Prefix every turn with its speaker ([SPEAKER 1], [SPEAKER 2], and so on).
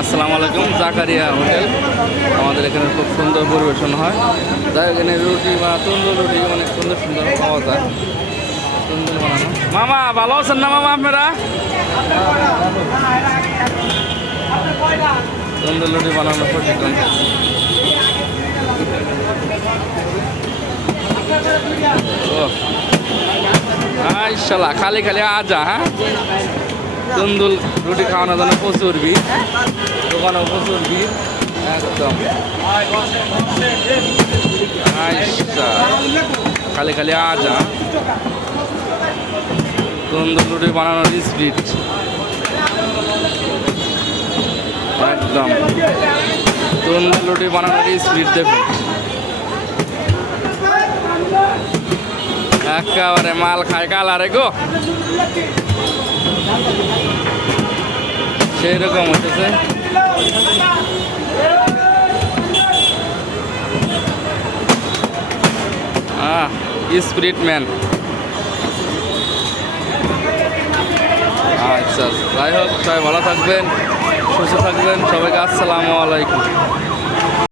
[SPEAKER 1] আসসালামু আলাইকুম, জাকারিয়া হোটেল। আমাদের এখানে খুব সুন্দর পরিবেশন হয়। যাই এখানে রুটি বা তন্দুর রুটি অনেক সুন্দর সুন্দর পাওয়া যায়। তন্দুর বানানো। মামা, ভালো আছেন না মামা আপনারা? তন্দুর রুটি বানানো প্রশিক্ষণ ও আইশাল্লাহ খালি খালি আজা হ্যাঁ? তন্দুল রুটি খাওয়ানোর জন্য প্রচুর ভিড়। দোকানেও প্রচুর ভিড়। একদম। আচ্ছা খালি খালি আজা। তন্দুল রুটি বানানোর স্পিড একদম। তন্দুল রুটি বানানোর স্পিড দেখুন। একেবারে মাল খায় কালারে গো। সেই রকম হইতেছে। স্পিরিট ম্যান আচ্ছা যাই হোক, সবাই ভালো থাকবেন, সুস্থ থাকবেন। সবাইকে আসসালামু আলাইকুম।